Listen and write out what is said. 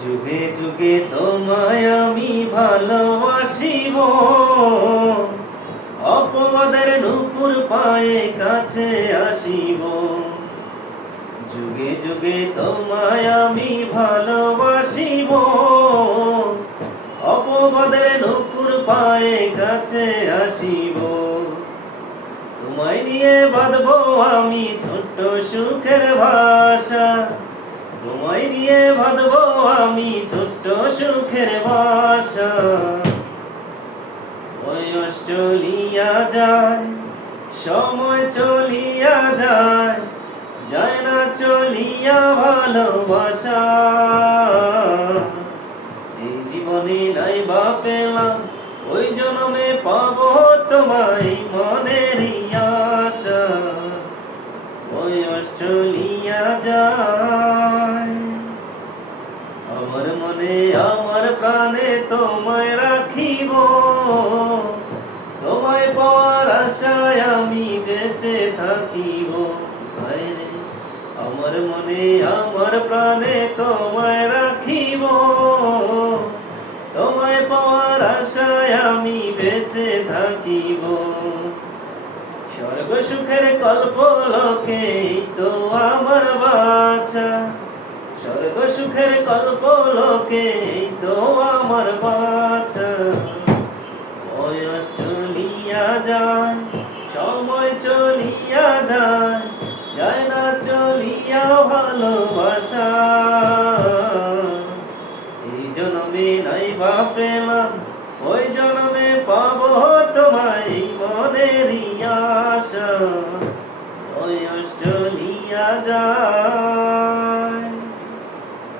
যুগে যুগে তোমায় আমি ভালোবাসিব, অপবাদের নুপুর পায়ে কাছে আসিব। যুগে যুগে তোমায় আমি ভালোবাসিব, অপবাদের নুপুর পায়ে কাছে আসিব। তোমায় নিয়ে বাঁধবো আমি ছোট্ট সুখের ভাষা, তোমায় নিয়ে বাঁধবো আমি ছোট্ট সুখের বাসা। বয়স চলিয়া যায়, সময় চলিয়া যায়, যায় না চলিয়া ভালোবাসা। এই জীবনে নাই বা পেলাম, ওই জন্মে পাবো তোমায় মনেরই আশা। বয়স চলিয়া যায়, আমার মনে আমার প্রাণে তোমায় রাখিব, তোমায় পাওয়ার আশায় আমি বেঁচে থাকিব। আমার মনে আমার প্রাণে তোমায় রাখিব, তোমায় পাওয়ার আশায় আমি বেঁচে থাকিব। স্বর্গ সুখের কল্পলোকে তো আমার বাঁচা, স্বর্গ সুখের কল্পলোকে তো আমার বাঁচা। বয়স চলিয়া যায়, সময় চলিয়া যায়, যায় না চলিয়া ভালোবাসা। এই জন্মে নাই বা পেলাম, ওই জন্মে পাবো তোমায় মনেরই আশা। বয়স চলিয়া যায়।